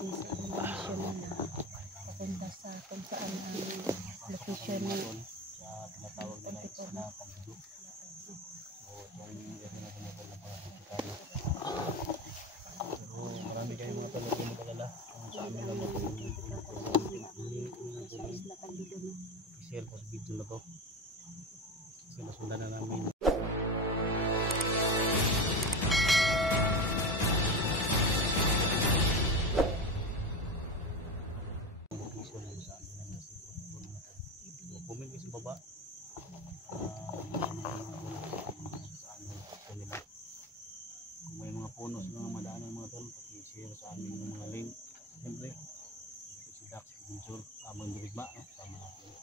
is location nila. Papunta sa kung saan ang location nila. Sa tinatawag nila is na pagdudu. So itong area na tinatawag na mga Tikalo. Pero marami kayong mga tol na magalala kung saan nila i-share ko sa video na to. Kasi nasundan na namin. Comment kayo sa baba kung may mga punos na madaan ng mga tol, pati-share sa amin yung mga link. Siyempre ito si Dax Adventure amang dirigma, sama natin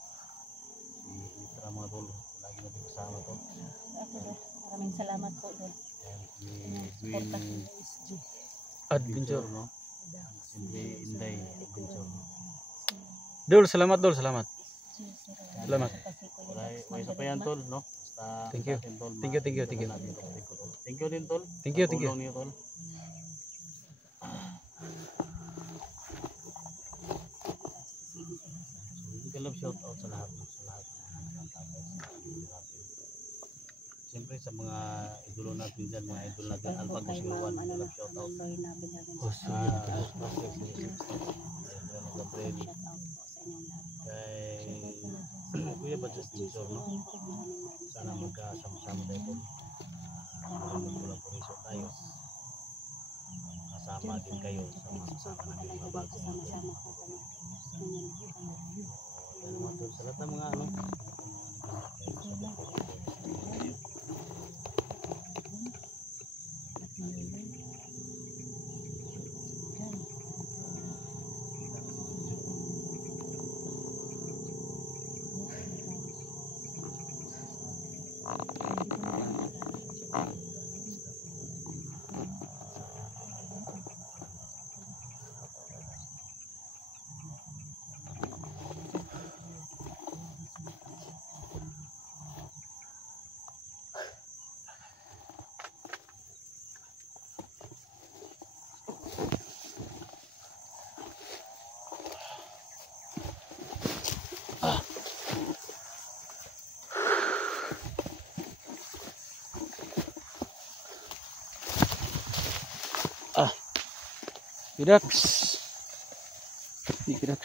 si Itra mga tol, lagi natin kasama to. Maraming salamat po doon. Edwin Adventure, no? Siyempre Inday Adventure. Dol, salamat Dol, salamat. Salamat. May isa pa yan tol, no? Basta thank you. Tol, Thank you, thank you, thank you. Thank you din tol. Thank you, thank you. Niyo, tol. So, love shout out sa lahat, sa lahat. Siyempre sa mga idolo natin dyan, mga idol natin, Alpha Gusiluan, love shout out. Gabriel, kay Kuya Badjas Dinsor, no? Sana magkasama-sama tayo po. Mag-collaboration tayo. Kasama din kayo sa mga kasama natin mga bago. Yan mga tol, sa lahat ng mga ano. Kidax. Kidax.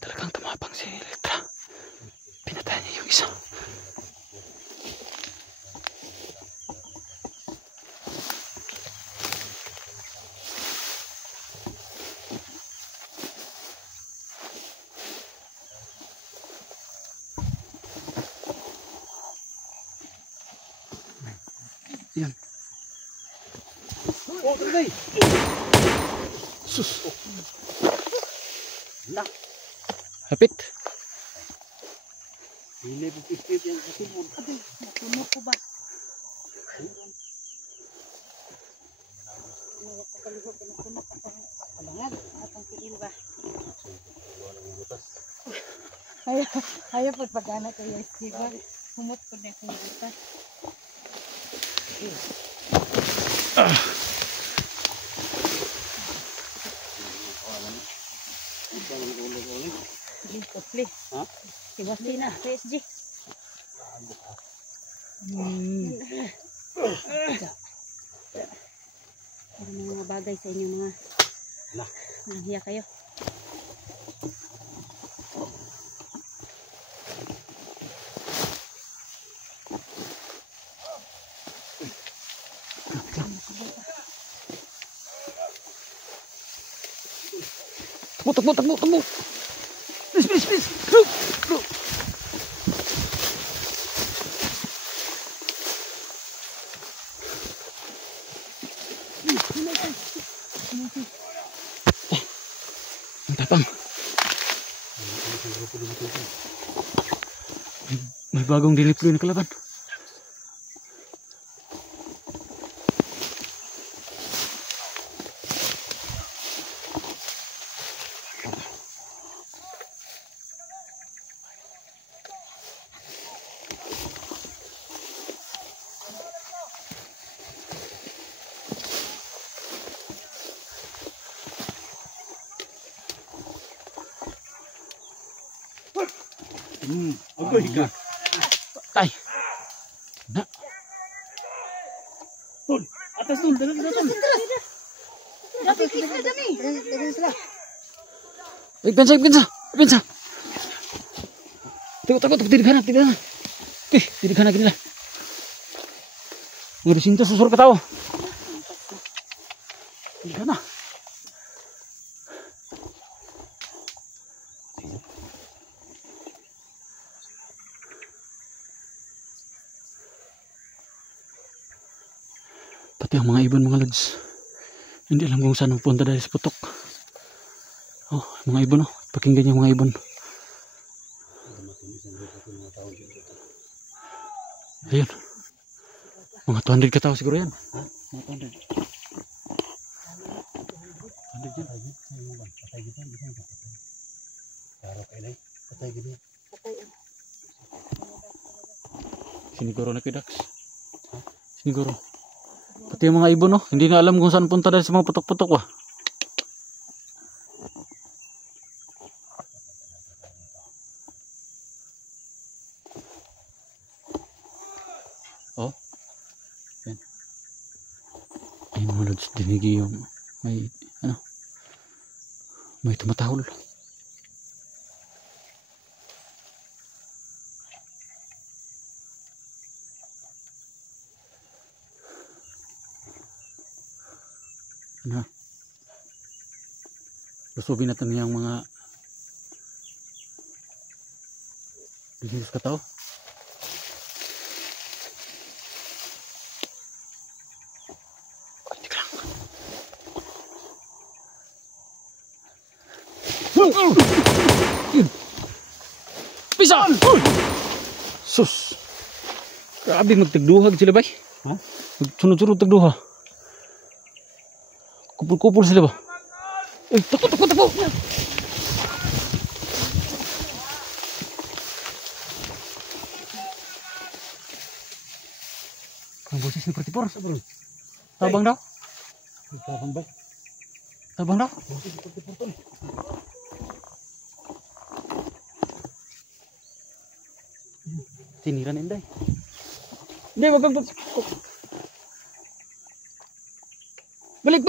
Talagang tumapang si Elektra. Pinatay niya yung isa. Yan. Oh, kagay! Sus! Na! Hapit! Hindi po pipit yan sa sibod. Ate, napuno ko ba? Nakalihok ko napuno ka pang kalangan. Atang tiil ba? Ayaw po pag-anak ko yung sigwag. Humot ko na kong butas. Sige, kopli. Ha? Siwasi na, PSG. bagay sa inyong mga Ala. nahiya kayo. Takbo. Please. Go. Ang tapang. May bagong diliploy na kalaban. Agoy ka. Tay. Na. Tol, atas tol, dagan tol. Pensa. Takut, tidak kana. Tidak kana gini lah. Ngeri sinta susur ketawa. Tidak kana. Pati ang mga ibon, mga lods, hindi alam kung saan pupunta dahil sa putok. Oh, mga ibon, oh. Pakinggan niyo mga ibon. Ayun. Mga 200 katao siguro yan. Ha? Mga 200. 200 yan. Patay gitu. Para kailay. Patay gitu. Siniguro na kidax. Siniguro. Pati yung mga ibon, no? Hindi na alam kung saan punta dahil sa mga putok-putok, wah. Oh. Yan. Ayun mga lods, dinigi yung may, may tumatahol. Nah, lusubin natin yung mga bisnis katao. Bisa! Sus! Grabe magtagduhag sila ba? Ha? Sunod-sunod tagduha. Kupul-kupul sila ba? Takut. Ang boses ni Pertipor. Tabang daw? Tabang ba? Tabang daw? Boses ni Pertipor tol. Tiniran Inday. Hindi, wag. Balik.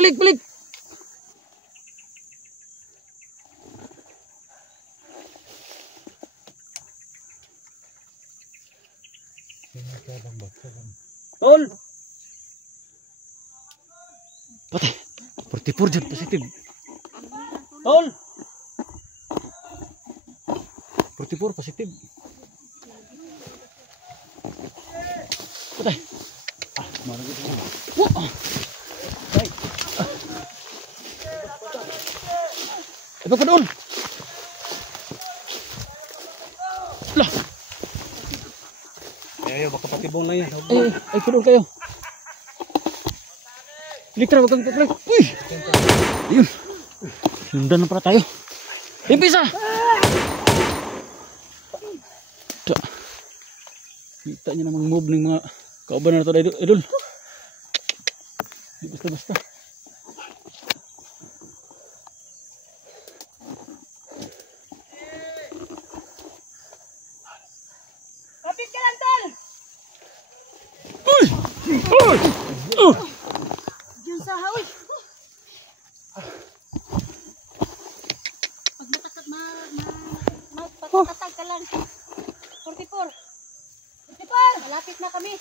Tol! Patay. Pertipor dyan, positif. Tol! Pertipor positif. Patay. Mana gitu. Wah. Baik. Apa kedul? Lah. Ayo baka patibong na yan. Ay kedul kayo. Litra, wag kang tutulog. Uy! Ayun. Sundan na pala tayo. Impisa! Kita niyo namang move ng mga kauban na ito, idol. Di basta. Kapit ka lang, tol! Uy! Diyan sa hawi. Tatag ka lang. 44. 44. Malapit na kami.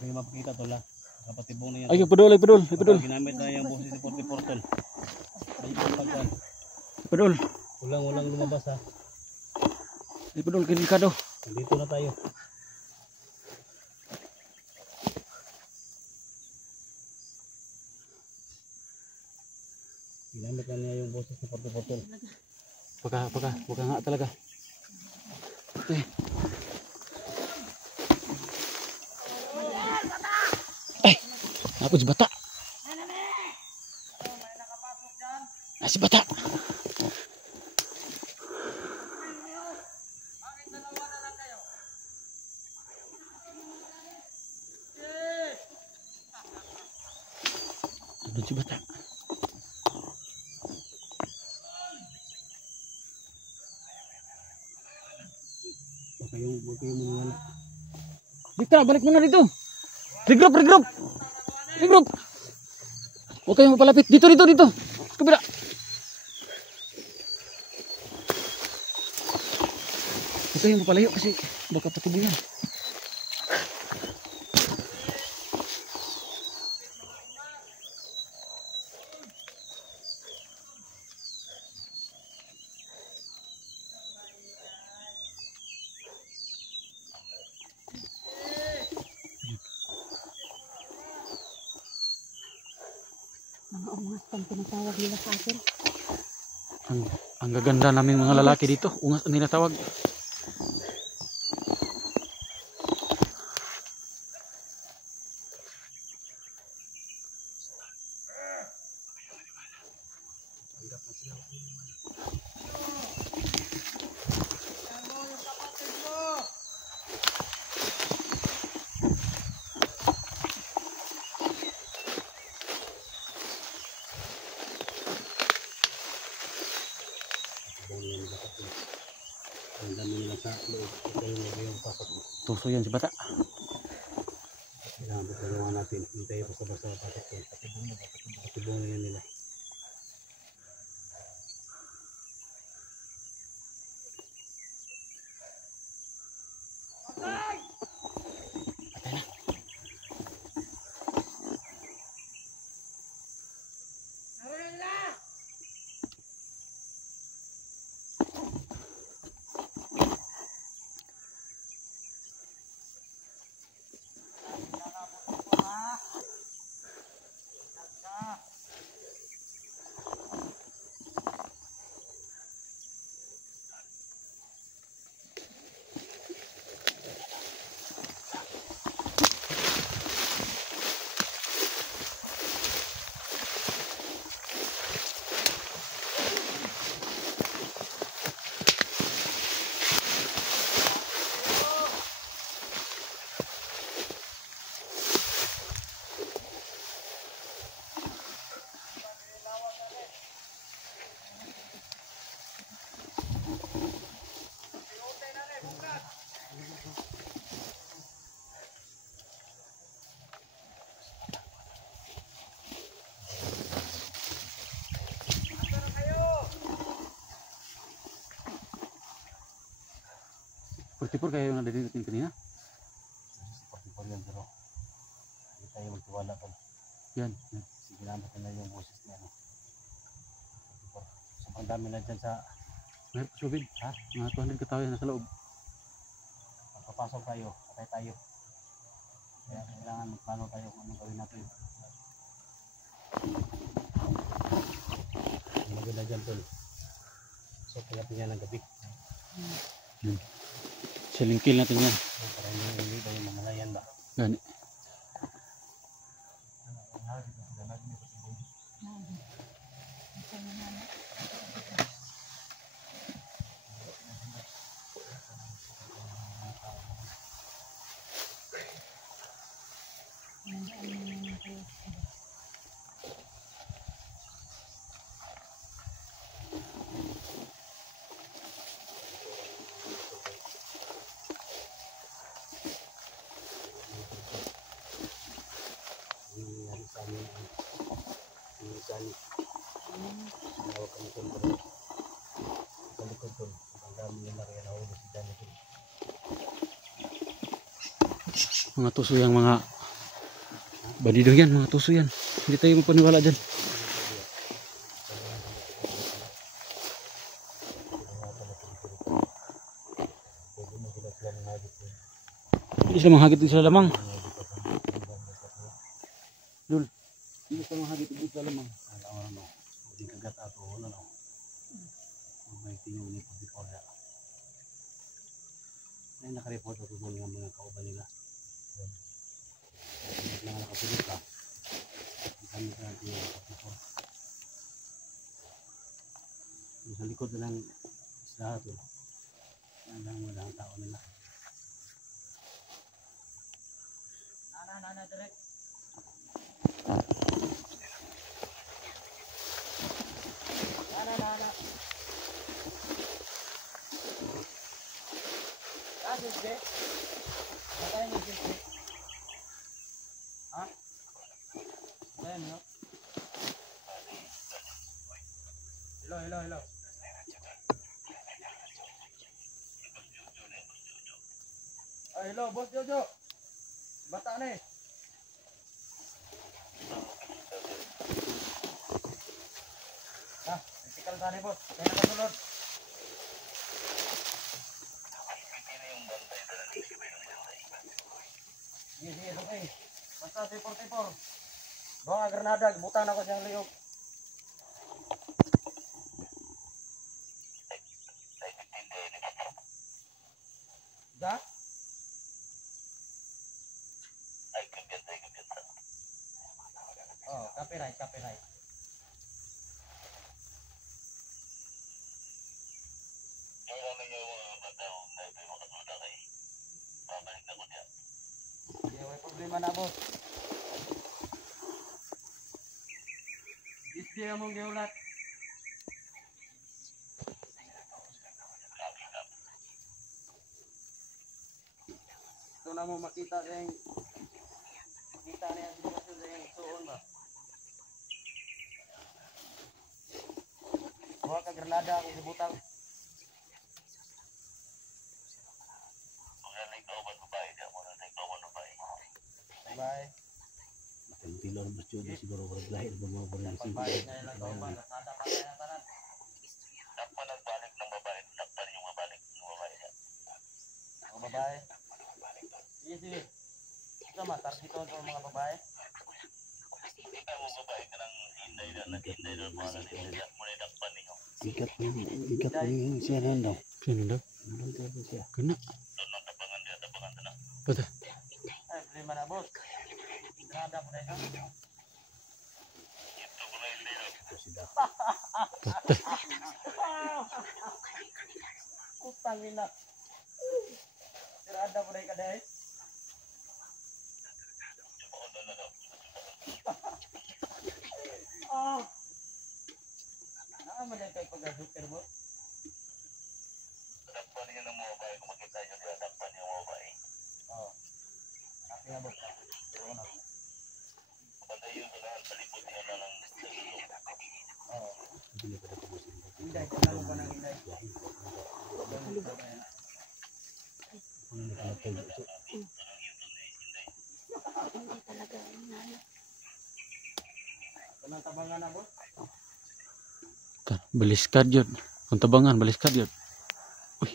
Hindi mapakita tol ha. Kapatibong na yan. Ay, padol, ay padol, ay padol. Ginamit na yung boses ni 44 tol. Ay pagkan. Padol. Ulang lumabas ha. Ay padol, delikado. Nandito na tayo. Ginamit na niya yung boses ni 44 tol. Pagka nga talaga. Okay. Ay, napod si bata. Si bata. Doon si bata. Huwag kayong maniwala. Dikta, balik mo na dito. Regroup. Huwag kayong mapalapit. Dito. Kabila. Huwag kayong mapalayo kasi baka patubo yan. Mga ungas pang tinatawag nila sa akin. Ang gaganda namin mga lalaki dito. Ungas ang tinatawag. Ang dami nila sa loob. Ito yung pasok. Tuso yan si bata. Kailangan pagkaluan natin. Hindi tayo basta-basta pasok ko. Patibong na yan nila. Purtipur kayo yung nadiditin kanina? Patibong yan pero hindi tayo magtiwala tol. Yan. Kasi ginamit nila yung boses niya. Patibong. Sobrang dami na dyan sa May subid. ha? Mga 200 katao yan nasa loob. Pagpapasok tayo, patay tayo. Kaya kailangan magplano tayo kung anong gawin natin. Ang maganda dyan tol. So pagdating yan ng gabi. Silingkil natin yan. Para hindi tayo mamalayan ba? Gani. Nangyari sa amin ang sali. Sinawag kami tol pero nila kaya nahulog si Johnny Tol. Mga tuso yang mga bandido yan, mga tuso yan. Hindi tayo mapaniwala dyan. Hindi sila manghagit din sila lamang. Dul, hindi sila manghagit din sila lamang. Ano, hindi kagat ato, ano, may tingin ni Pagdipor na. May nakareport ako sa mga kauban nila. Mga nakapulit ka. Kami ka natin yung Pagdipor. Sa likod na lang isla ito. Yan lang mga tao nila. Nana, direct. Nana. Asus be. Matay ni Jesse. Ha? Ayan no. Hello. Ay, hello, Boss Jojo. Bata na eh. Itikal tani, Boss. Kaya nakasunod. Sige, okay. Basta 344. Bawa granada, butang ako siyang liyog. Da? Oh, copyright. Yeah, may problema na, boss. Disdi among giulat. Ito na mo makita niya yung sitwasyon sa yung suon ba? Buha ka granada ako sa butang. Bye. Ang tilor ba siya siguro wala lahir ba mga barangay. Pagbayad na ilang kauban, nasada pa tayo na tanan. Takpan nagbalik ng babae, takpan yung mabalik ng babae niya. Mga babae. Sige. Ito target ito sa mga babae. Hindi ka mo babae ka ng hinday na mga natinday muna takpan niyo. Ikat mo yung siya na daw. Sino daw? Nandun tayo siya. Kena. Doon ang tabangan na. Pata. Ay, problema na, boss. Granada po na ito. Ito ko na hindi na. Patay. Utang ina. Granada po na ito dahil. Naman na ito pag-azuker mo. Takpan niyo ng mga babae, kung makita niyo siya, takpan niyo mga babae. Oo. Kasi nga, boss. Pantay yung tunahan, palipot niyo na ng sulong. Oo. Hindi pa ako boss. Hinday, kailangan ko ng hinday. Kanang tabangan na, boss. Baliskad yun. Kung tabangan, baliskad yun. Uy.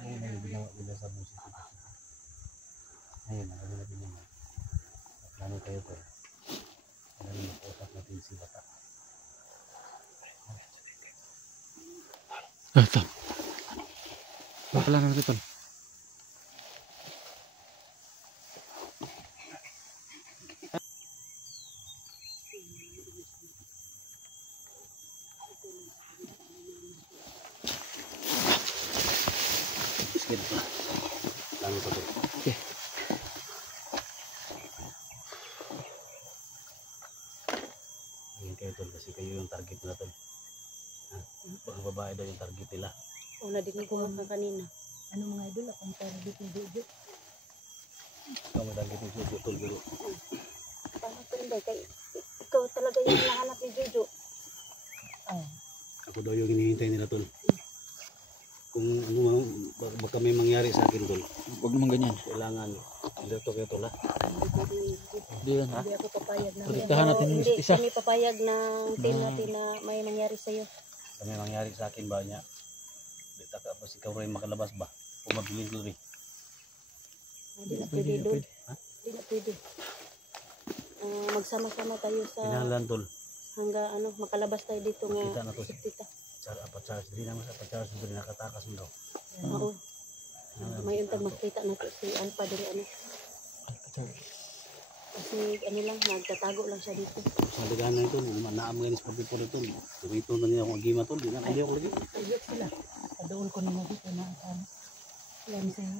Ayun ang ginawa nila sa busit. Ayun, nakagala din naman. Plano kayo to. Alam mo, makausap natin si Bata. Ito. Baka lang naman ito. Skid pa. Plano sa to. Okay. Ayun kayo tol, kasi kayo yung target na tol. Pag babae daw yung target nila. Una din ko mga kanina. Ano mga idol, akong target ng video. Ikaw mo target yung sugo tol. Pero Paano ito hindi? Kay ikaw talaga yung nahanap ni Jojo. Oh. Ako daw yung hinihintay nila tol. Kung ano baka may mangyari sa akin tol. Huwag naman ganyan. Kailangan dito kayo tol ha. Hindi yan. Hindi ako papayag na. Protektahan natin yung Hindi isa. kami papayag ng team natin na may mangyari sa'yo. Kung may mangyari sa akin ba niya. Dito ka pa ikaw rin makalabas ba? Kung mabilin ko rin. Hindi na pwede doon. Hindi na pwede. Magsama-sama tayo sa Pinahalan tol. hangga makalabas tayo dito Kita nga na to. tita. Cara apa cara hindi naman sa pacara hindi nakatakas mo daw. Oo. May untag makita na to si Alpha diri Kasi lang, nagtatago lang siya dito. Sa dagana ito, naamgan sa papi po nito. Tumito na niya akong gima tol, di na kaya ako lagi. Ayok sila. Padoon ko na mo dito na ano. Yan sa'yo.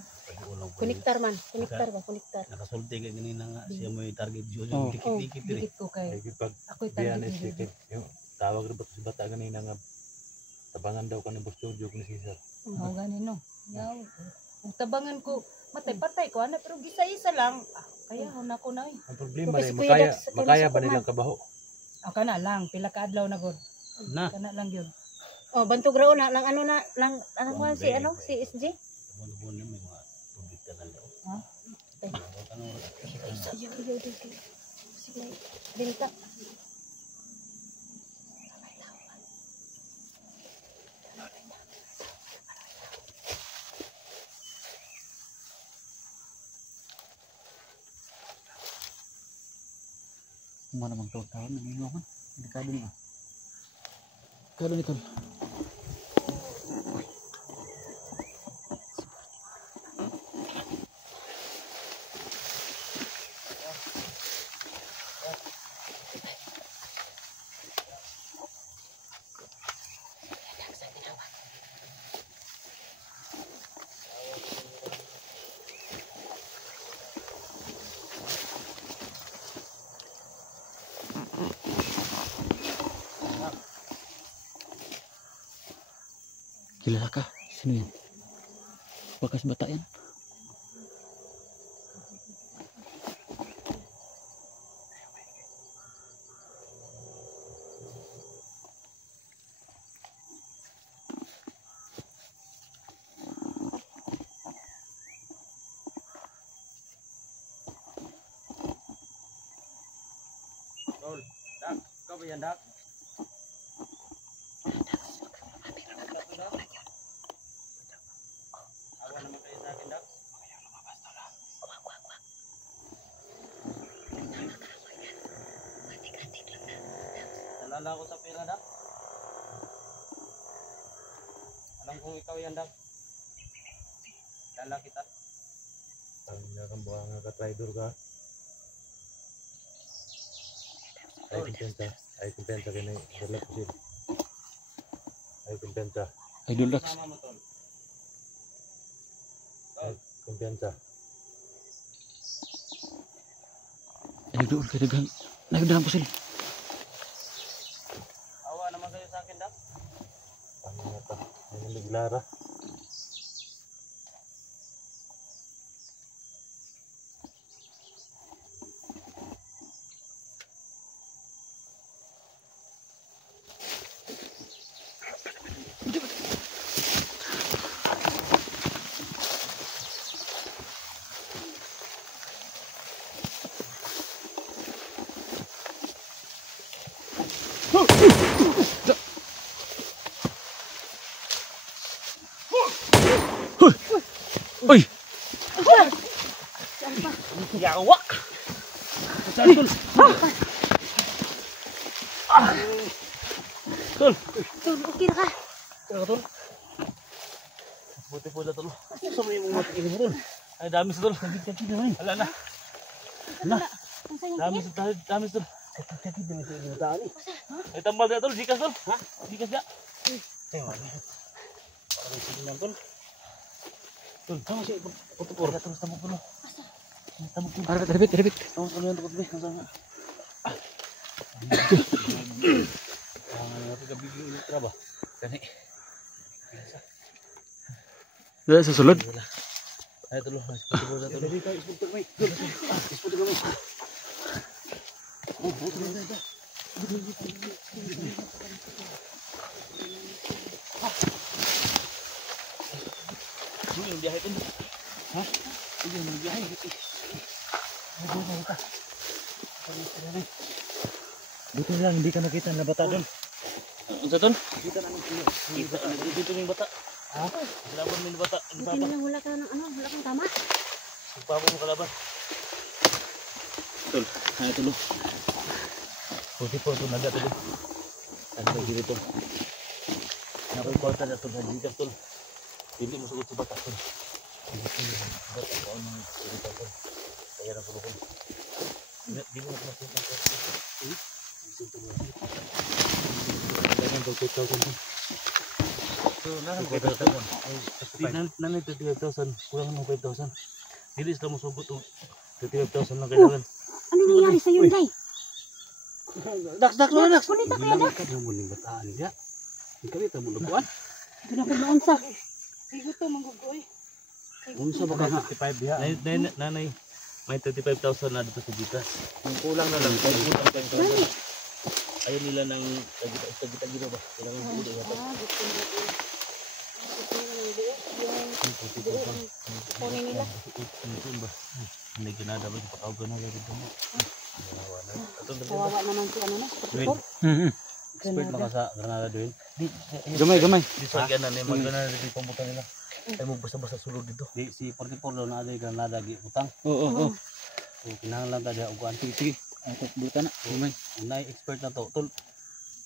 Konektar man. Konektar ba? Konektar. Nakasulti ka ganina nga siya mo yung target Diyos. Oo. Dikit-dikit rin. Dikit ko kay. Pag Ako'y biyan target ni Jojo. yung tawag rin ba sa bata ganina nga tabangan daw ka ng studio ni Cesar. Mao ganin no. Yaw. Ug tabangan ko matay-patay ko ana pero gisa-isa lang. Kaya hon ako na. Ang problema Kasi rin, Kuya makaya, Dax, makaya sa ba nilang kabaho? Ako na lang pila ka adlaw na gud. Na. Kana lang gyud. Oh, bantog raw na ng si SJ. Buwan-buwan na may mga tubig ka na daw. Ha? Sige. Binta. Kung ano mang taon-taon, nangingawan. Delikado niya. Delikado ni tol. Kilala ka? Sino yan? Bakas bata yan? Dak, ikaw ba yan Dak? Awa naman kayo sa akin Dak. Nalala ko sa pera Dak. Alam kong ikaw yan Dak. Lala kita. Ang nakambuha nga ka-traitor ka. Ay kumpensa kini dalap ko sila. Ay kumpensa. Idol Dax. Mama mo tol. Kumpensa. Idol, kadagang. Nagdahan po sila. Awa naman kayo sa akin Dak. Ang nga ta. Ang naglara. Uy! Yawa! Tol, okay na ka. Tol. Buti po na tol. Sa may mga matikin mo ron. Ay dami sa tol. Wala na. Dami sa tol. Dami sa tol. Sakit din sa inyo tao ni. Ay tambal na tol. Dikas tol. Ha? Dikas ya. Parang signal tol. Tol, sama siya. Putupor. Tol, sa puno. Rebit. Tama sa mga tukot be. Nasaan nga? Ang gabigil ultra ba? Kani. Dahil sa sulod. Ay tulo. Putupor na tulo. Dali ka. Ispunto kami. Ispunto kami. Yung biyahe tol. Ha? Hindi mo biyahe. Buti lang hindi ka nakita na bata doon. Unsa tol? Kita namin sila. Kita dito yung bata. Ha? Laban mo yung bata. Buti na lang wala ka ng ano, wala kang tama. Papa mo kalaban. Tol, ay tol. Buti po tol naga tol. Ano ba dito tol? Nakoy kwarta na tol, nandiyan tol. Hindi mo sugot sa bata tol. Bata ko ang cerita tol. Kaya na tulog ko. Di mo na makita tol. Ganyan tol, 5,000 tol. So, nasa 5,000. Nanay 35,000, kulang ng 5,000. Hindi sila masugot o 35,000 lang kailangan. Ano nangyari sa iyo, Day? Dax mo na, Dax! Kunita ka Bilang na. ka mo ning bataan niya. Ikaw ito mo nabuan. Guna ko maunsa. Sigo to manggugoy. Unsa ba ka nga? 55 diha. Nanay, may 35,000 na dito sa Gcash. Yung kulang na lang, kung kulang 5,000. Ayaw nila ng tagita-gita ba? Kailangan ko ulit yata. Gusto mo din. Kunin nila. Ano ba? Hindi ginada ba? Patawag na lang dito mo. Kawawa naman si ano na. Expert maka sa Granada doon. Gamay. Di sa gana na yung mga ganun dito pambutan nila. Ay mo basta-basta sulod dito. Di si 44 daw na ada Granada gi utang. Oo. So kinahanglan ta dia uguan. Sige. Ako buta na. Gamay. Unay expert na to. Tol.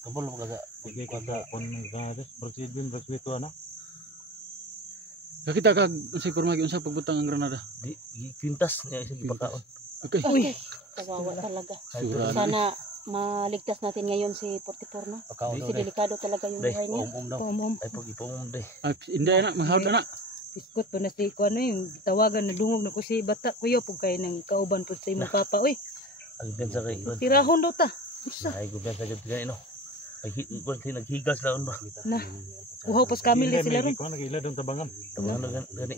Kabalo mo kaga. Sige kada kon gadas bersidin bersito ana. Kakita kag si Kurmagi unsa pagbutang ang Granada. Di kwintas niya isang ipakaon. Okay. Uy, kawawa talaga. Sigurado. Sana maligtas natin ngayon si 44, no? Pakaon Kasi daw. delikado talaga yung Day, buhay niya. Daw. Pomom. Ay pag ipamum day. Ay, hindi na, mahawd na. Biskot pa na si ko ano yung tawagan na dungog na ko si bata kuya pug kay nang kauban pud sa imong papa. Uy, Ang bensa kay Iwan. tirahon daw ta. Ay gubensa jud kay no. Ay naghigas laon ba? Na. Uhaw pas kami sila ron. Ko nagila dong tabangan. Tabangan na gani.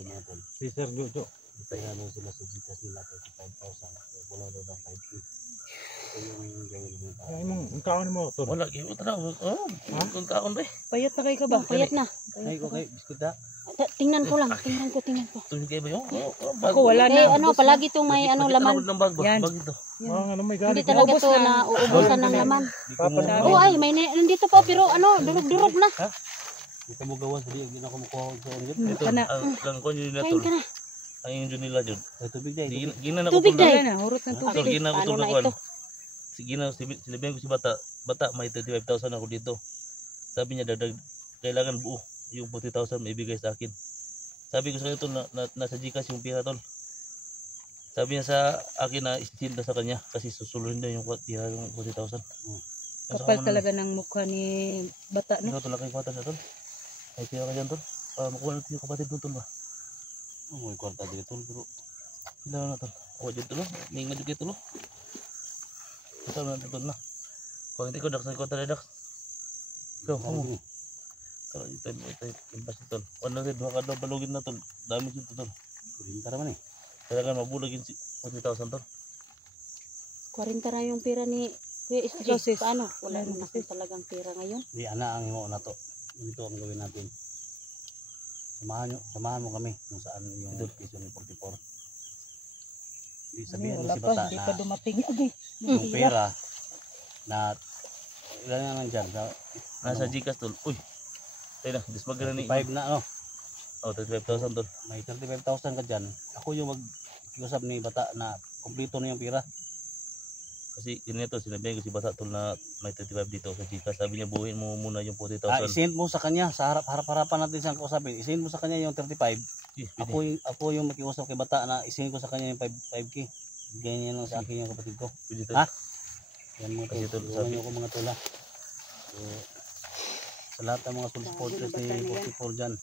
Si Sir Jojo. Kaya ano sila sa Gcash nila 35,000. Wala daw ng 5K. Ito yung gawin mo. Ay mong kaon mo to. Wala gyud tra. Oh, kung kaon ba? Payat na kay ka ba? Payat na. Ay ko kay biskut da. Tingnan ko lang, tingnan ko. Tuloy kay ba yo? Ako wala Eh, na. ano, palagi itong may ano, laman. Ng bag ba? Yan. Bag ito. Mga ano may Hindi galit. talaga Ubus to na. na uubusan ng laman. Papa Oo, ay, may nandito po, pero ano, durog-durog na. Ito mo gawan sa di na ko makuha sa ulit. Ito Kana. ang kon yun nila Kain tol. ka na. Ang yun nila jud. Ay tubig day. Gina na ko Tubig, tol. Day. Wala na, hurot ng Tol, tubig. gina ko Paano tol na kuan. ito? Sige na sinabihan ko si bata may 35,000 ako dito. Sabi niya dagdag kailangan buo yung 40,000 may ibigay sa akin. Sabi ko sa kanya tol nasa Gcash yung pira tol. Sabi niya sa akin na isinda sa kanya kasi susulun daw yung pira yung 40,000. Kapal talaga ng mukha ni bata no. Ikaw tol kay kwata na tol. Ay pira ka dyan tol. Makuha natin yung kapatid mo tol ba? Mo kwarta dito pero Kailangan na tol. Ako dyan tol. May nga dyan tol. Ito na tol na. Kung hindi ko dax na kwata na dax. Ikaw mo. Kalau ito impas tol. Wala rin duha ka daw balugin na tol. Dami dito tol. kurintar man eh. Kailangan mabulagin si 40,000 tol. 40 na yung pira ni Kuya Ikaw, sis. SJ. Paano? Wala naman ako talagang pira ngayon. Di ana ang imo na to. Ito ang gawin natin. Samahan mo kami kung saan yung location ni 44. Di sabihin mo Wala si pa, bata hindi na pa dumating. Agay. yung pera na ilan na lang dyan. Nasa Gcash tol. Uy. Tayo na. Dismagana ni. 5 na ano. Oh, 35,000 tol. May 35,000 ka dyan. Ako yung mag-usap ni bata na kompleto na yung pera. Kasi ganito sinabihan ko si bata tol na may 35 dito sa Gcash. Sabi niya buuin mo muna yung 40,000. I-send mo sa kanya sa harap-harapan natin siyang kausapin. I-send mo sa kanya yung 35. Ako yung makiusap kay bata na i-send ko sa kanya yung 5K. Bigyan niya lang sa akin yung kapatid ko. Pwede tol. Ha? Yan mga Kasi tol. tol, Tulungan sabi- niyo ako mga tula. So, sa lahat ng mga supporters ni 44 dyan.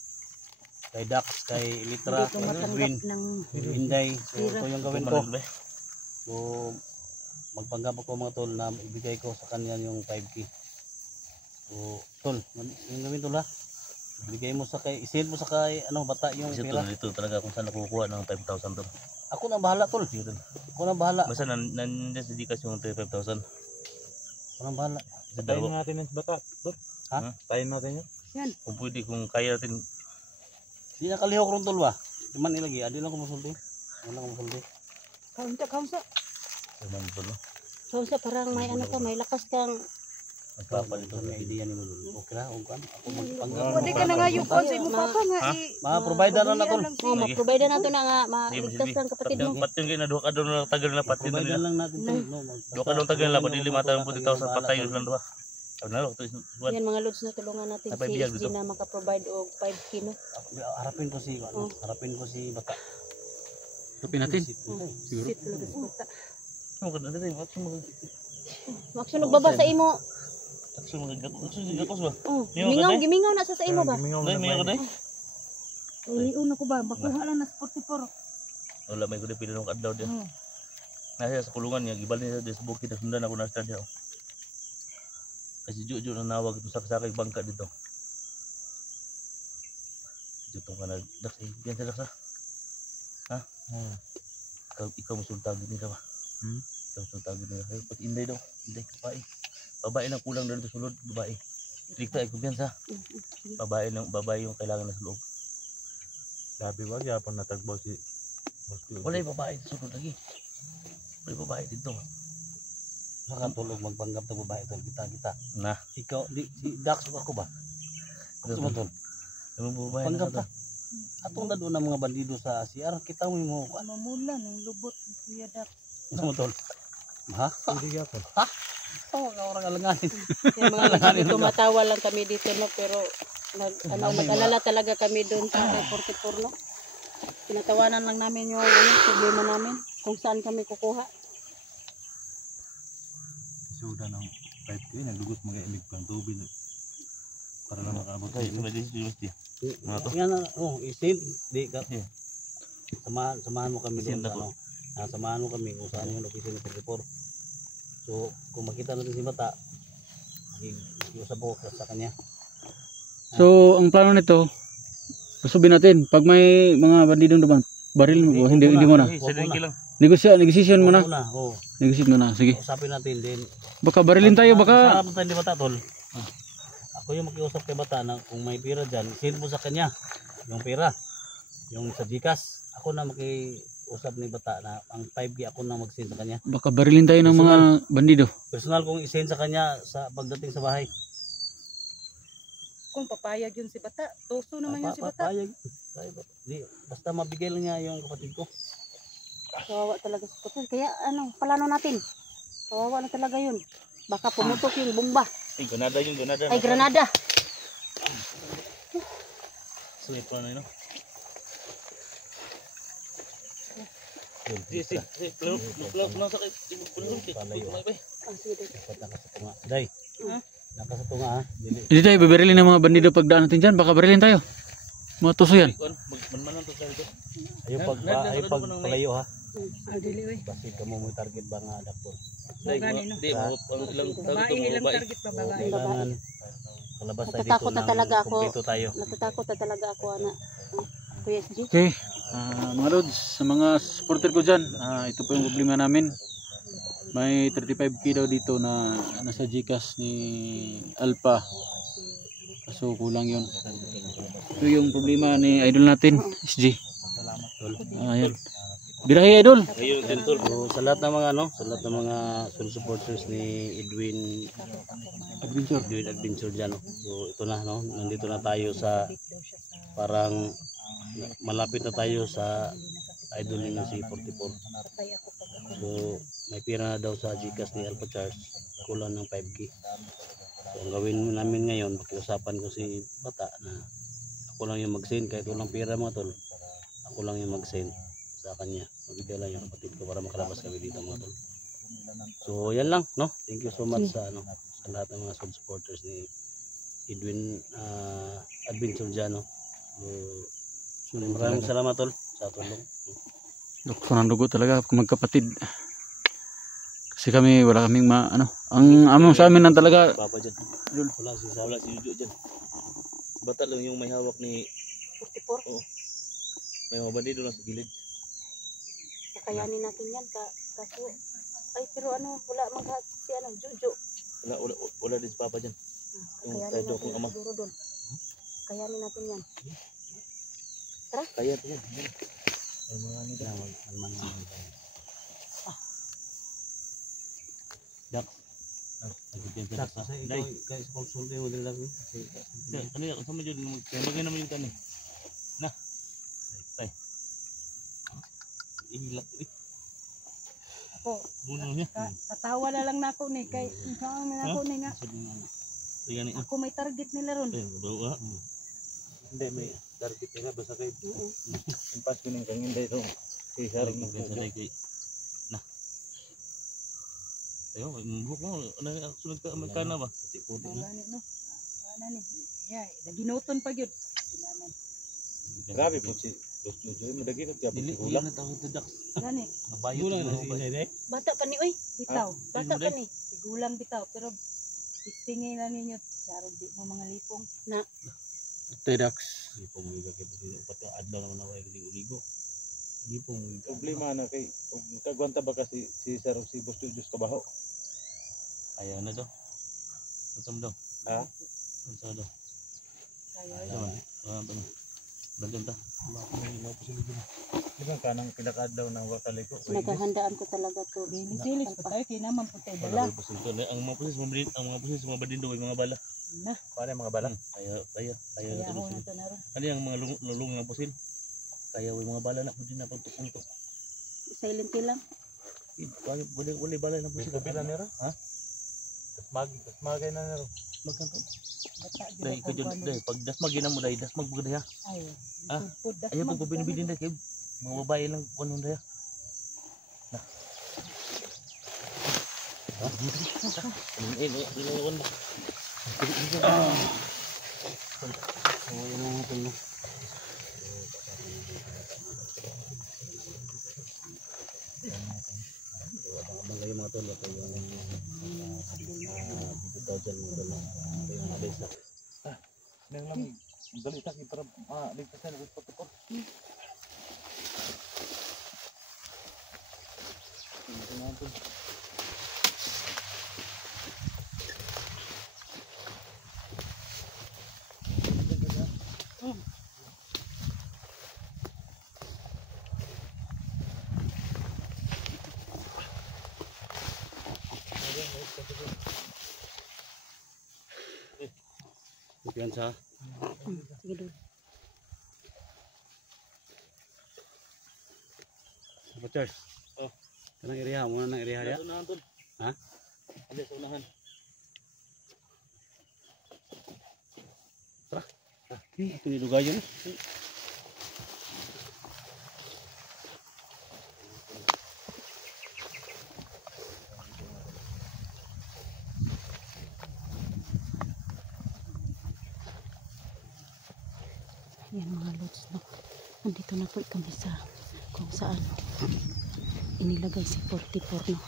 Kay Dax, kay Litra, Hindi ko matanggap Edwin, ng Inday. So Pira. ito yung gawin ko. Kumanan ba? So magpanggap ako mga tol na ibigay ko sa kanya yung 5K. So tol, yung gawin tol ha. Bigay mo sa kay, isend mo sa kay ano bata yung Kasi pera. tol dito talaga kung saan nakukuha ng 5,000 tol. Ako na bahala tol. Sige tol. Ako na bahala. Basta nandiyan sa Gcash yung 35,000. Walang bahala. Tayin natin yung bata. Tol. Ha? Tayin natin yun. Kung pwede, kung kaya natin. Di nakalihok ron tol ba? Cuman ilagi, adi lang ko masulti. Wala ko masulti. Kaunsa. Naman ito, no? Kaunsa parang may ano ka, may lakas kang Magpapalito na idea ni mo. Okay na, okay. Ako magpanggap. Wala ka na nga yung kwan sa imong papa nga Ma-provider na tol. oh, mag-provide na nato na nga maligtas lang kapatid mo. Pat yung gina, duha ka doon lang tagal na pati na Provider nila. lang natin tol. No, Duha ka doon tagal na, pati 5,000 patay yun lang duha. Sabi na, ito buwan. Yan mga lods na tulungan natin Napay si biyag SG dito. na makaprovide og 5 kilo. Harapin ko si ano, harapin ko si bata. Tapin natin. Siguro. Sit talaga sa bata. Ano ka na rin? Maksunog baba sa imo. Gakos ba? Oh, Mingaw ka, gimingaw na sa imo ba? Dahil, may ako dahil. Uliun ako ba? Bakuha lang na 44. Wala, may kundi pili ng kadlaw din. Nasa sa kulungan niya, gibal niya sa bukid, sundan ako na stand niya. Kasi Juju na nawag ito sakay bangka dito. Jutong ka na, Dax, yan sa Dax ha? Ha? Ikaw musultagin nila ba? Ikaw musultagin nila. Kaya pati inday daw, inday, babae. Babae lang kulang na dito sulod, babae. Trikta ay kumpiyansa. Babae yung kailangan na sa loob. Sabi ba, yapon natagbaw si Wala yung babae dito sulod lagi. Wala yung babae dito. Saka tulog magpanggap ng babae tol kita. Nah, Ikaw di si Dax ako ba? Ako tol. yung babae Panggap na ta. Atong na doon ang mga bandido sa CR, kita mo Ano mula ng lubot Kuya Dak. ano mo tol? Ha? Hindi yapon. Oo, orang alanganin. Yung mga lods tumatawa lang kami dito no pero nag-alala talaga kami doon sa 44 no. Tinatawanan lang namin yung problema namin kung saan kami kukuha. Suda ng 5K, nagdugot mag-ilig pang tubig. Para na makaabot. Ay, pwede si Justi. Mga to. Yan na, isin, di ka. Yeah. Samahan mo kami Isin doon ako. samahan mo kami kung saan yung location ng 44. So, kung makita natin si Bata, iusap ko sa kanya. So, ang plano nito, usubin natin. Pag may mga bandidong duman, baril mo, hindi mo na. Ay, sa ringi lang. Negosasyon mo na. Oo, Negosasyon mo na. Sige. usapin natin din. Baka barilin tayo, baka... Sarap tayo ni Bata, tol. Ako yung makiusap kay Bata na kung may pera dyan, send mo sa kanya yung pera. Yung sa Gcash, ako na makiusap ni Bata na ang 5K ako na mag-send sa kanya. Baka barilin tayo ng mga bandido. Personal kong i-send sa kanya sa pagdating sa bahay. Kung papayag yun si Bata, tuso naman yun si Bata. Papayag. Di, basta mabigay lang niya yung kapatid ko. Kawawa talaga sa kapatid. Kaya ano, plano natin. Kawawa na talaga yun. Baka pumutok yung bomba. Ay, Granada yung Granada. Ay, Granada. So, ito na yun. Si, lang sakit. Palayo. Ah, sige, sige. Dapat nakasutunga. Day. Nakasutunga ha. Dili. Hindi tayo, babarilin ng mga bandido pagdaan natin dyan. Baka barilin tayo. Mga tuso yan. Manmanan to sa ito. Ayaw pagpalayo ha. Dili oy. Kasi kamo mo target ba nga dakpon. Di, ang ilang Babae ilang target pa babae. Kailangan kalabas tayo dito Natatakot na talaga ako. kumpleto tayo. Natatakot na talaga ako, ana. Kuya SG. Okay. Mga lods, sa mga supporter ko dyan, ito po yung problema namin. May 35k daw dito na nasa Gcash ni Alpha. Kaso kulang yun. Ito yung problema ni idol natin, SG. Ayan. Birahe idol. Ayun, din tol. So, sa lahat ng mga sa lahat ng mga supporters ni Edwin Adventure dyan, no? So ito na, no? Nandito na tayo sa parang malapit na tayo sa idol niya si 44. So may pira na daw sa Gcash ni Alpha Charge, kulang ng 5K. So ang gawin namin ngayon, pakiusapan ko si Bata na ako lang yung mag-send kahit walang pira mga tol. Ako lang yung mag-send sa kanya. Magbigay lang yung kapatid ko para makalabas kami dito mga tol. So yan lang, no? Thank you so much sa sa lahat ng mga supporters ni Edwin Adventure dyan, no? So maraming salamat tol sa tulong. Dukso ng dugo talaga magkapatid. Kasi kami wala kaming ang among sa amin lang talaga. Papa dyan. Wala si Sal. Wala si Juju dyan. Bata lang yung may hawak ni 44. Oo. May mga bandido lang sa gilid. Kakayanin natin yan. Kaso, ay pero wala si Jojo. Wala din si Papa dyan. Yung Kayanin tayo natin kung ama. siguro doon. Kayanin natin yan. Kaya ito yan. Ay mga ano dyan. Dak. Nagigyan ka sa day. Kaya sa pagsulti mo dila lang. Ano yan? Sama dyan. Kaya bagay naman yung tani. Na. Tay. Ihilak. Ako, Buno niya. katawa na lang nako ni kay saan na nako ni nga. Ayan eh. Ako may target nila ron. Ayan, bawa. Hindi, may target nila. Basta kayo. Impas ko ng kangin dahil ito. Kaya sarang Biasa magbubuo. day kay. Nah. Ayo, mbuk mo. Ano sunod ka magkana ba? Puti-puti na. Gani no. Ana ni. Ya, naginuton pa gyud. Sinanan. Grabe po si Dos Jojo. Madagi ko kaya Dili pagkulang. na tawag to Dax. Gani. Nabayo Gulang na na si Inday day. Bata pa ni oy, bitaw. Ah, Bata ayun, pa ni. Sigulang bitaw pero tingin na ninyo saro di mo mga lipong. Tedax. Hindi po mga kay pati pati adlaw naman ako ay ligo. Hindi po mga Problema na kay. Kung kagwanta ba kasi si Sir o si Dos Jojo sa kabaho. ayaw na daw. Tusam daw. Ha? Tusam daw. Kaya Ayaw na. Ano? Dagan ta. Di ba kanang pinakadlaw ng wakaliko? Naghahandaan ko talaga to. Silis pa tayo kay naman puti Wala dala. po pusil to. Ang mga pusil sa mga badindo ay mga bala. Na, Paano yung mga bala? Ayaw kaya na ako to. na to na ron. Ano yung mga lulong ng pusil? Kaya way mga bala na po din na pagtukong to. Silent lang. Wala bala na pusil. Kabila nero? Ha? Magay na nero. Magkanto. Bata gyud Dai ako ko jud kuan. dai pag das magina mo dai das magbugad ha. Ay. Ah, Pud das. Ayaw pag binibidin dai kay mga babae lang kuno dai. Na. Ha? Ini. Abang kayo mga tol, kayo yung dito dyan mga tol, kayo mga besa. Nang lang. Dali tak para ligtas na ng pagkakot. Ito na tol. Kumpiyansa. Sige doon. Apa Charles? Oh. Kanang area mo nang area dia. Sa unahan tol. Ha? Ada sa unahan. Ito ni dugayon. Yan mga lods, no. Nandito na po kami sa kung saan inilagay si 44, no.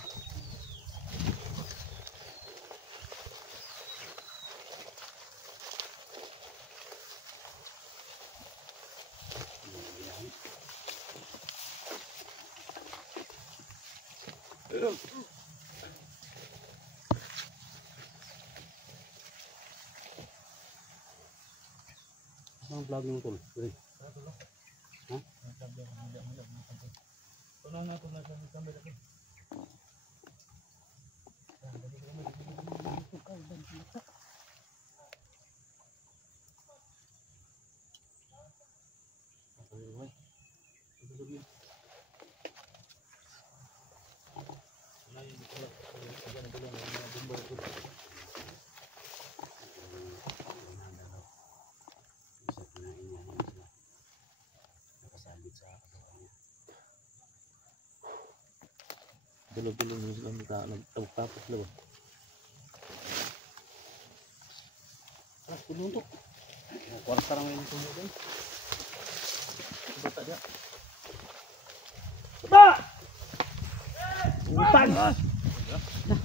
Ang vlog mo tol. Dali. Dulog-dulog mo sila nagtapos lang ba? Tulong to. Kwarta ra man ito mo din. Bata dia. Utang.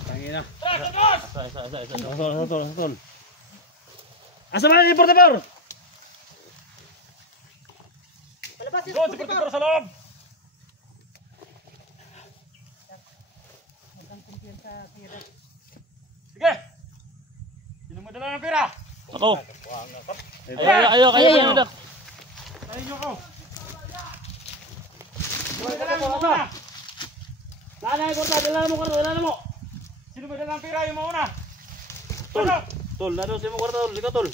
Tangina. Asa. Tol. Asa man ni portador? Palabas Go, si portador sa loob. Magkang kumpiyansa kira. Sige. Ako. Ayo kayo dak. Nanay ko dala mo kwarta, dala mo. Sino ba dalang pira yung mauna? Tol, na daw sa mo kwarta, tol. Lika tol.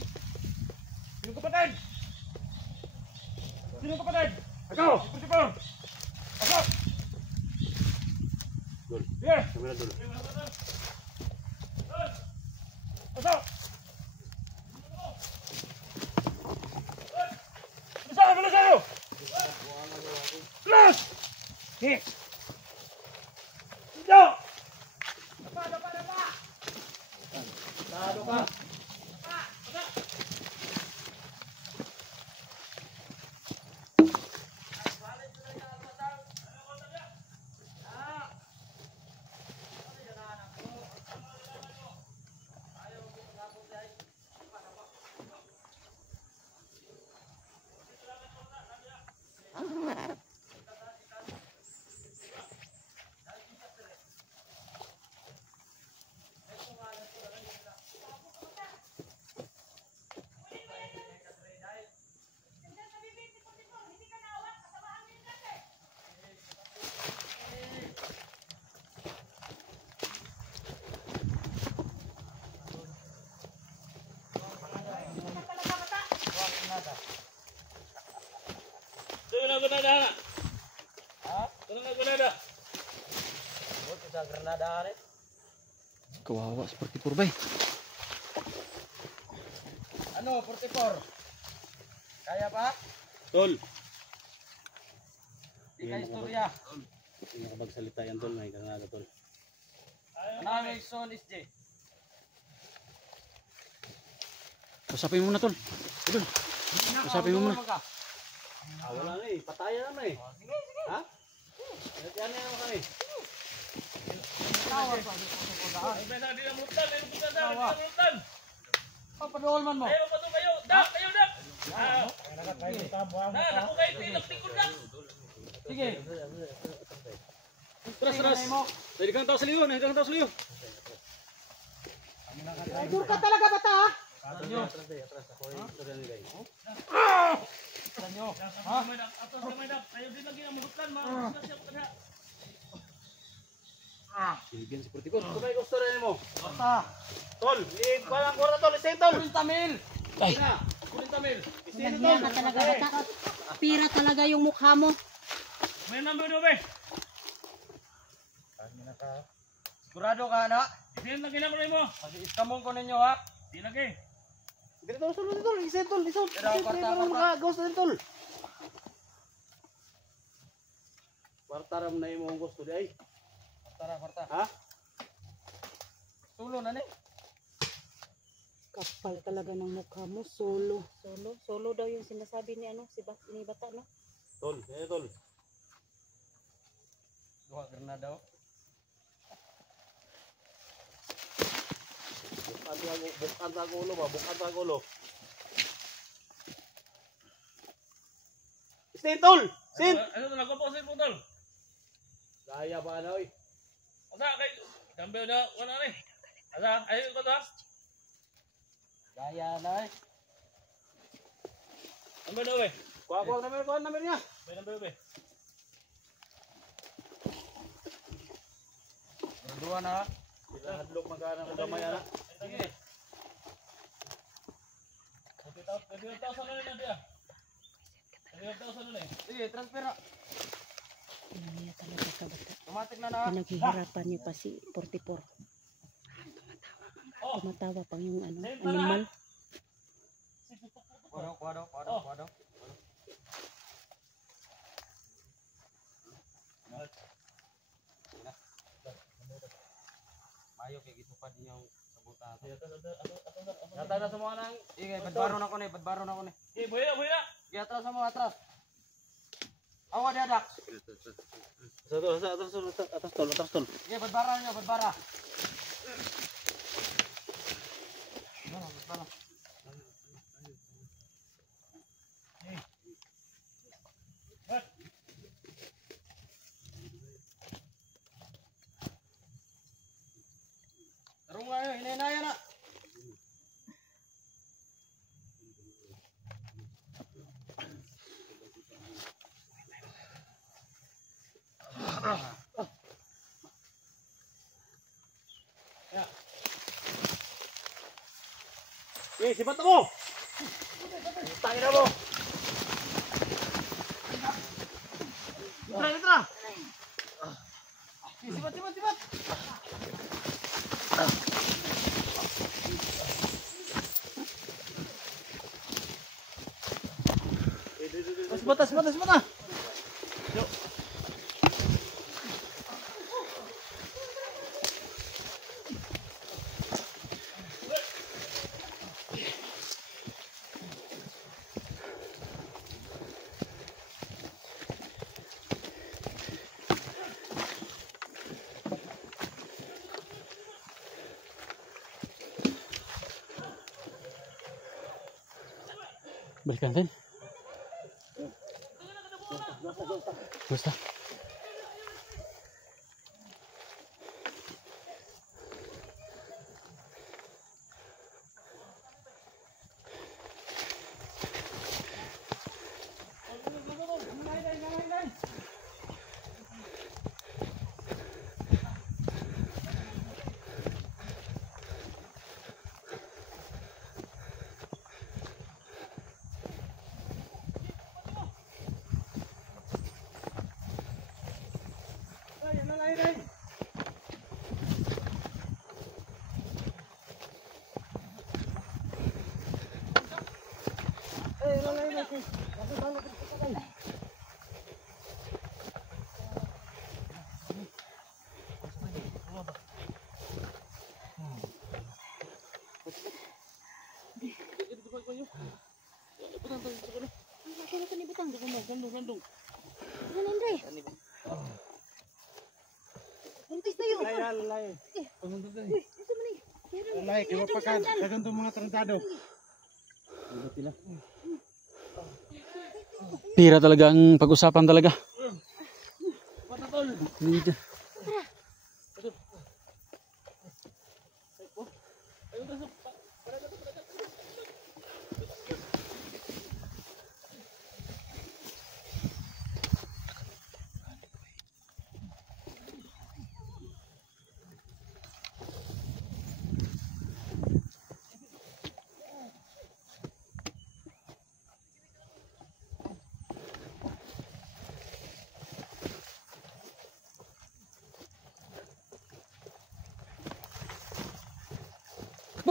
Sino kapatid? Sino kapatid? Ako! Sipur! Ako! Tol. Here! Kamera tol. Ako! Bilisan! Bilisan nyo! Bilis! Hik! Yo! Doon na granada. Ha? Doon na granada. Buti sa granada are. Kawawa seperti purbay. Ano, 44? Kaya pa? Tol. Di ka istorya. Hindi nakapagsalita yan tol, may granada tol. Namin son is J. Usapin mo muna tol. Tol. Usapin mo muna. Wala na eh. Patayan na eh. Sige, sige. Ha? Yan na naman kami. Ay, na di na mulutan, ay mulutan na, di na mulutan. Papadool man mo. Ayaw pa to kayo. Dak, kayo dak. Naku kayo tilak-tikod dak. Sige. Teras. Dari kang tahu seliu, nih kang tahu seliu. Dur ka talaga bata ha? Atas gamay dak. Ayaw din lagi na mulutan, mga siya pa na. Silbihan seperti kau. Kung may gusto rin mo. Basta. Tol, walang kwarta tol. Isay tol. Kunin tamil. Ay. Kunin tamil. Ganyan ka talaga bata. Pira talaga yung mukha mo. May number do be. Sigurado ka na? Isin lagi na mo. Mag-iskamong ko ninyo ha. Di lagi. Dito tol, sulod tol. Isay tol. Isay tol. Kwarta, kwarta. Ghost din tol. Kwarta ram na yung gusto di ay. Kwarta. Ha? Sulo na ni. Kapal talaga ng mukha mo. Solo daw yung sinasabi ni ni bata no? Tol, tol. Dua granada. Bukan sa gulo. Stay tol. Sin. Ano na ko po sa putol. Gaya ba na oy? Asa kay gambe na wala ni. Asa ayo ko ta. Gaya na oy. Number do be. Kuha namin niya. May number be. Dua na. Sila hadlok magana ng gamay ana. Sige. 30,000 na dia. 30,000 na. Sige, transfer na. Ganyan talaga ka bata. Automatic na na. Pinaghihirapan niyo pa si 44. Tumatawa pang yung animal. Kuwado. Mayo kay gitupad niyo sa buta. Gata na sa mga nang. Sige, badbaro na ko ni. Eh, boya. Sige, atras sa mga atras. Awa diadak. Atas tol. Sige, badbara niyo, badbara. Tarong nga yun, hinahinayan na. Okay, sibat mo! Tangin na mo! Tara, tara! Sibat! Sibat! Balikan din. Basta. Lalay, kaya pakan. Kaganto mga tarantado. Pira talaga ang pag-usapan talaga. Hindi.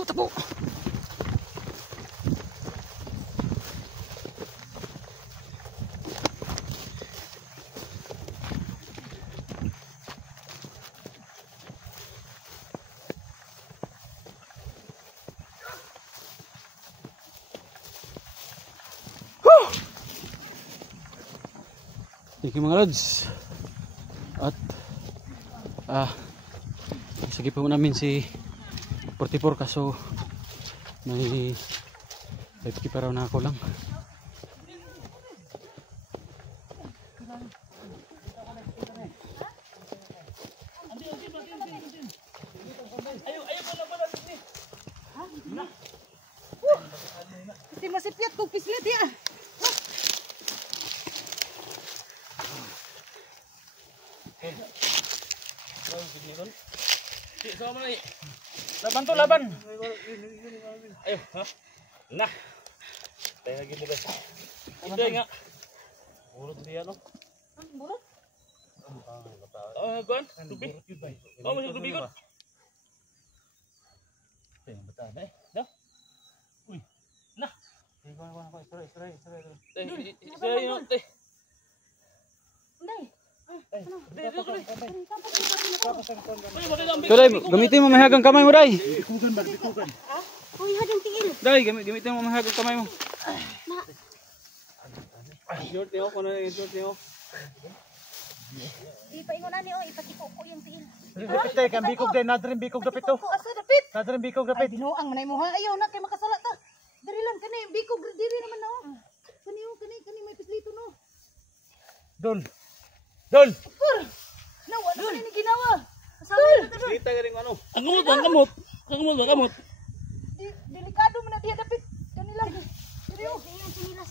Takbo. Thank you mga lods. At sige po namin si 44 kaso may 50 pa raw na ako lang. Kasi masipyat kong pislit ya. Laban. Ayo, ha? Nah. Tayo lagi mo guys. Hindi nga. Burot diya no. Burot? Guan, tubig. Masuk tubig ko. Teng, betul eh. Dah. Uy. Nah. Istirahat. Saya yun, teh. Day, gamitin mo mahagang kamay mo, Day. Bikugan. Uy, hadang tingil. Day, gamitin mo mahagang kamay mo. Short niyo, kung ano yung short niyo. Ipaingon na niyo, ipatiko ko yung tingil. Dapit tayo, kang bikog din. Nadrin bikog dapit to. Ko asa dapit. Nadrin bikog Ay, dapit. binuang manay mo ha. Ayaw na kay makasala ta. Dari lang kani bikog diri naman no. Kani may pislito no. Dol. Nawa na ni ginawa. Kasama na ka. Kita ka rin ano. Ang kamot. Delikado man na diya dapit. Kanila. Diri oh.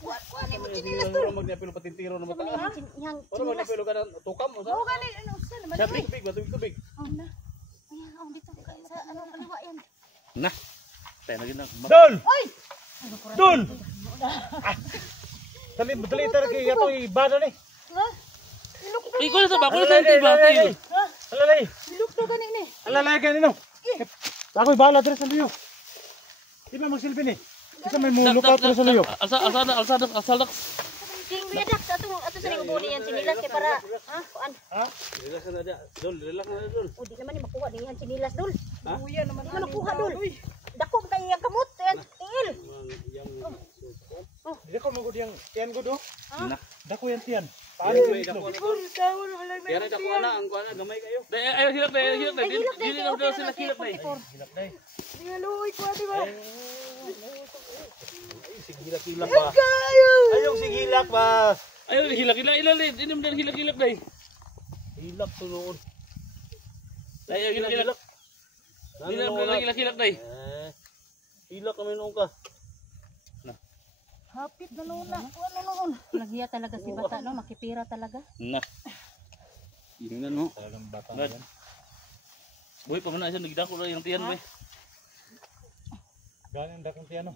Kuan ni mo tinilas to. Pero magniapilo patintiro na mata. Yang Pero magniapilo ka ng tukam mo sa. oh gani ano sa naman. Sa tubig. Oh na. Ayan, oh dito sa ano kaliwa yan. Nah. Tayo lagi na. Dol! Oy! Tol. Dali tar kay ato ibada ni. Ikaw na sa bako na sa antibati. Alalay. Bilog to gani ni. Alalay ka nino. Ako ibala dre sa liyo. Di ba magsilbi ni? Isa may mulukat dre sa liyo. Alsa. King biyadak ato sa ning body yan sinilas kay para kuan. Relax na dia. Dol, relax na dol. O di naman ni makuha ni yan sinilas dul. Kuya naman. Di man makuha dul. Dako kay yang kamot yan tingil. Di ko magud yang tiyan gud do. Nak. Dako yan tiyan. Paano May dako na. Kaya na dako na ang kuana gamay kayo. Ayo hilak dai. Dili na daw sila hilak dai. Hilak day. Niluoy ko di ba? Sigilak ba? Ayong sigilak ba? Ayo hilak ilalit. Inom dan hilak dai. Hilak sulod. Ayo hilak. Hilak dai. Hilak kami nung ka. Hapit na nuna. Ano noon? Lagiya talaga si bata no, makipira talaga. Na. Ingnan mo. Talagang bata Brad. yan. Boy, pamana siya nagdako na yung tiyan boy. Ganyan dakong tiyan no.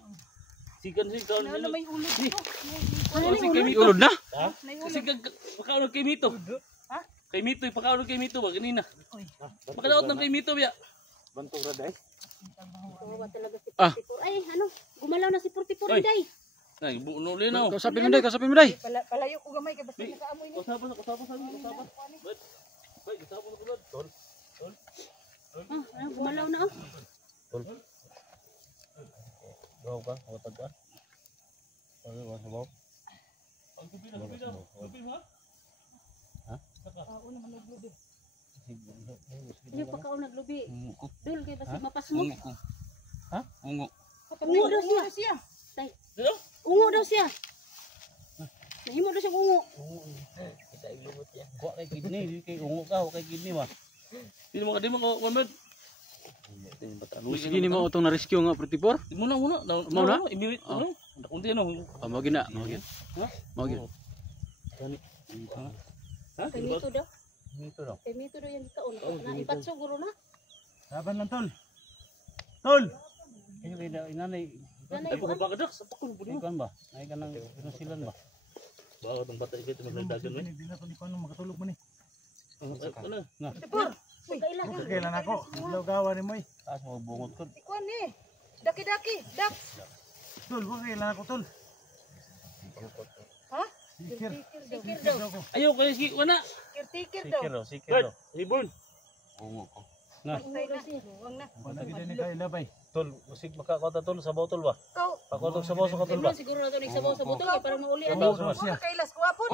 Sigan kaon. Ano may ulo dito? Si kay ulod na. Ha? Kasi pakaon kay Mito. Ha? Kay Mito, pakaon kay Mito ba kanina. Makadaot ng kay Mito biya. Bantog ra day. Kawawa talaga si 44. Ay ano, gumalaw na si 44 Ay. day. Ay, buno ulit na. Kasapin mo day, kasapin mo day. Palayo ko gamay kay basta nakaamoy ni. Usapa. Bay, usapa ko ba? Tol. Ano, gumalaw na oh. Bawa ka, watag ka. Ano ba sabaw? Hindi pa kao naglubi. Dul kay basi mapasmo. Ha? Ungo. Ungo daw siya. Tay. Dilo? Ungo daw siya. Nahimo daw siya ungo. Kita ilubot yan. Kuha kay kidney, di kay ungo ka, o kay kidney ba? Di mo ka Sige ni mo itong na-rescue nga 44. Muna. Muna? Imiwit. Ano? Kunti ano. Mawagin na, mawagin. Mawagin. Ha? Kay Mito daw. Dito daw. Kay Mito daw yung kaon. Na ipat siguro na. Laban lang tol. Tol. Kayo kay inanay. Nanay Ay, ko. baka dak sa pakon po Ikan ba? Ay ka nang pinusilan ba? Baka tong bata ito magdagdagan mo. Hindi na to ni Kuan makatulog mo ni. Ano? Na. Kailan Kailan ako? Ilaw gawa ni Moy. Taas mo bungot ko. Ikuan ni. Daki-daki. Dak. Tol, wa kailan ako tol. Ha? Sikir. Sikir daw. Ayaw kayo si wala. Sikir daw. Sikir daw, sikir Bird, daw. ribbon. Na. Patay na. Huwag na. Patagi din ni kay labay. Tol, usig makakota tol sa botol ba? Ikaw. Pakotog sa boso ka tol ba? siguro na to nagsabaw sa butol kay para mauli Ano? Sabaw siya. Makakailas ko apon.